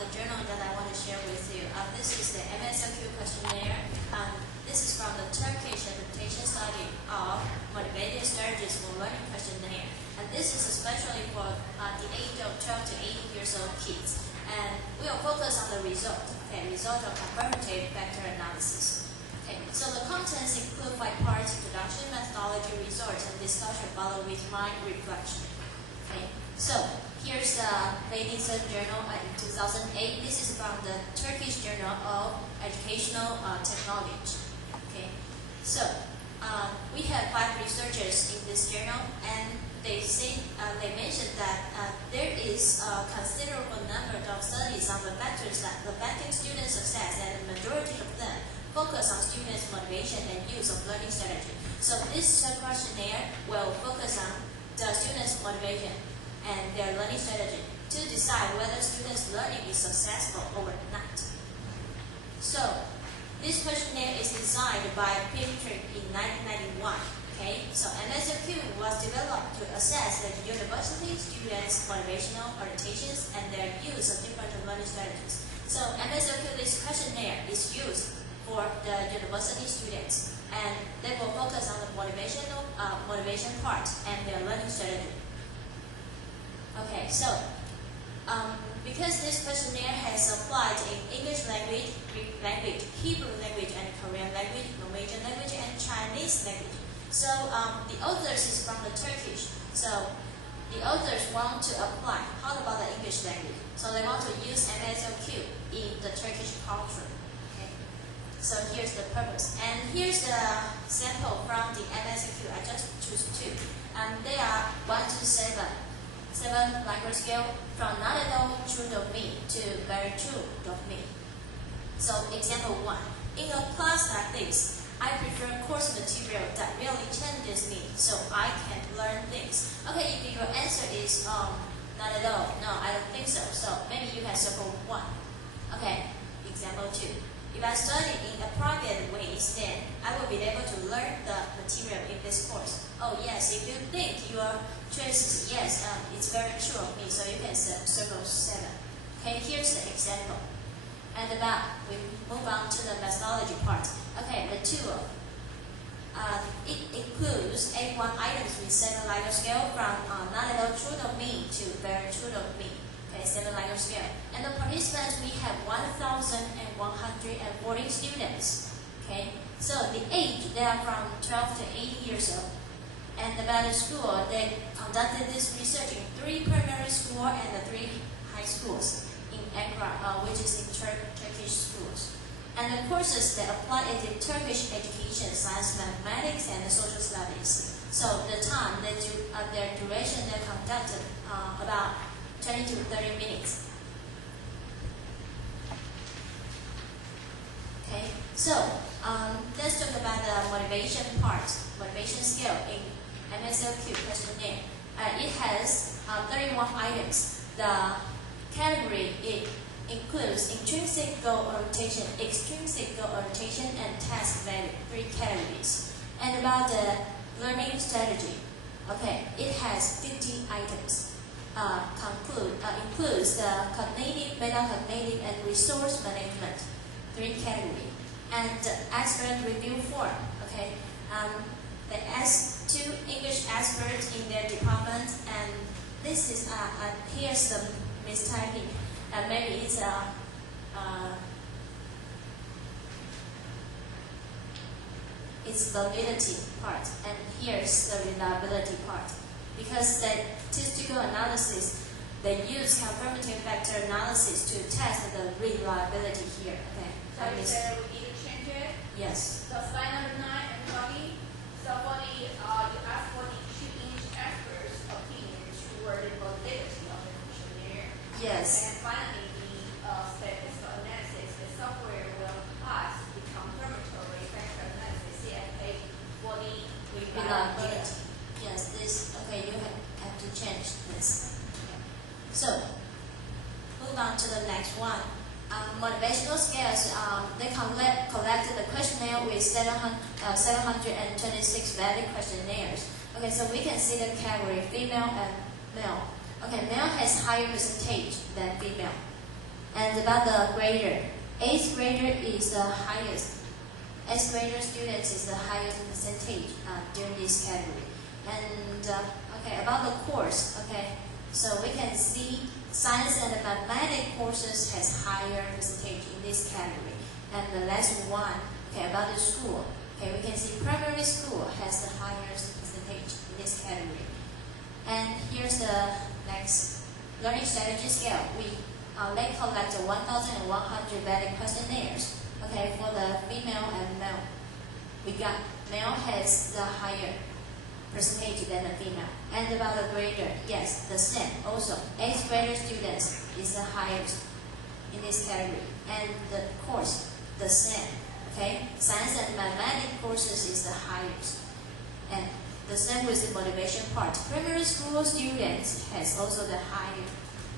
the journal that I want to share with you. This is the MSQ questionnaire. This is from the Turkish adaptation study of motivating strategies for learning questionnaire. And this is especially for the age of 12 to 18 years old kids. And we will focus on the result, result of confirmative factor analysis. So the contents include 5 parts: introduction, methodology, results, and discussion, followed with mind reflection. So here's the Medicine Journal in 2008. This is from the Turkish Journal of Educational Technology. So we have 5 researchers in this journal, and they mentioned that there is a considerable number of studies on the factors that affecting student success, and the majority of them focus on students' motivation and use of learning strategy. So this questionnaire will focus on the students' motivation and their learning strategy to decide whether students' learning is successful or not. So this questionnaire is designed by Patrick in 1991. So MSQ was developed to assess the university students' motivational orientations and their use of different learning strategies. So MSQ, this questionnaire is used for the university students, and they will focus on the motivation part and their learning strategy. So because this questionnaire has applied in English language, Greek language, Hebrew language, and Korean language, Norwegian language, and Chinese language. So the authors is from the Turkish. So the authors want to apply. How about the English language? So they want to use MSQ in the Turkish culture. So here's the purpose. And here's the sample from the MSQ. I just choose 2. And they are 1 to 7. 7 Likert scale, from not at all true of me to very true of me. So example 1. In a class like this, I prefer course material that really challenges me so I can learn things. If your answer is not at all, no, I don't think so. So maybe you can circle 1. Example 2. If I study in a private ways, then I will be able to learn the material in this course. Oh yes, if you think your choice is yes, it's very true of me, so you can circle 7. Here's the example. And we move on to the methodology part. The tool. It includes 81 items with 7 Likert scale, from not at all true of me to very true of me. 7 Likert scale. And the participants, we have 1,140 students. So the age, they are from 12 to 18 years old. And about the school, they conducted this research in 3 primary schools and 3 high schools in Ankara, which is in Turkish schools. And the courses that apply is in Turkish education, science, mathematics, and social studies. So the time, their duration, they conducted about 20 to 30 minutes. So let's talk about the motivation part, motivation scale in MSQ questionnaire. It has 31 items. The category, it includes intrinsic goal orientation, extrinsic goal orientation, and task value, 3 categories. And about the learning strategy, it has 50 items. Includes the cognitive, metacognitive, and resource management, 3 categories. And the expert review form, they ask 2 English experts in their department, and this is, here's the mistyping, maybe it's it's validity part, and here's the reliability part. Because the statistical analysis, they use confirmative factor analysis to test the reliability here. So you said we need to change it? Yes. So slide number 9, everybody. So for the, you asked for the 2 English experts' opinions toward the validity of the questionnaire. Yes. And finally, the statistical analysis, the software will pass the confirmatory factor analysis CFA for the reliability. Yes, this, you have to change this. So, move on to the next one. Motivational scales, they collected the questionnaire with 726 valid questionnaires. So we can see the category female and male. Male has higher percentage than female. And about the grader, 8th grader is the highest. 8th grader students is the highest percentage during this category. And okay, about the course, okay, so we can see science and mathematics courses has higher percentage in this category. And the last one, okay, about the school, okay, we can see primary school has the highest percentage in this category. And here's the next learning strategy scale. They collect 1,100 valid questionnaires. Okay, for the female and male, we got male has the higher percentage than the female. And about the grader, yes, the same. Also, 8th grader students is the highest in this category. And the course, the same. Okay, science and mathematics courses is the highest. And the same with the motivation part. Primary school students has also the higher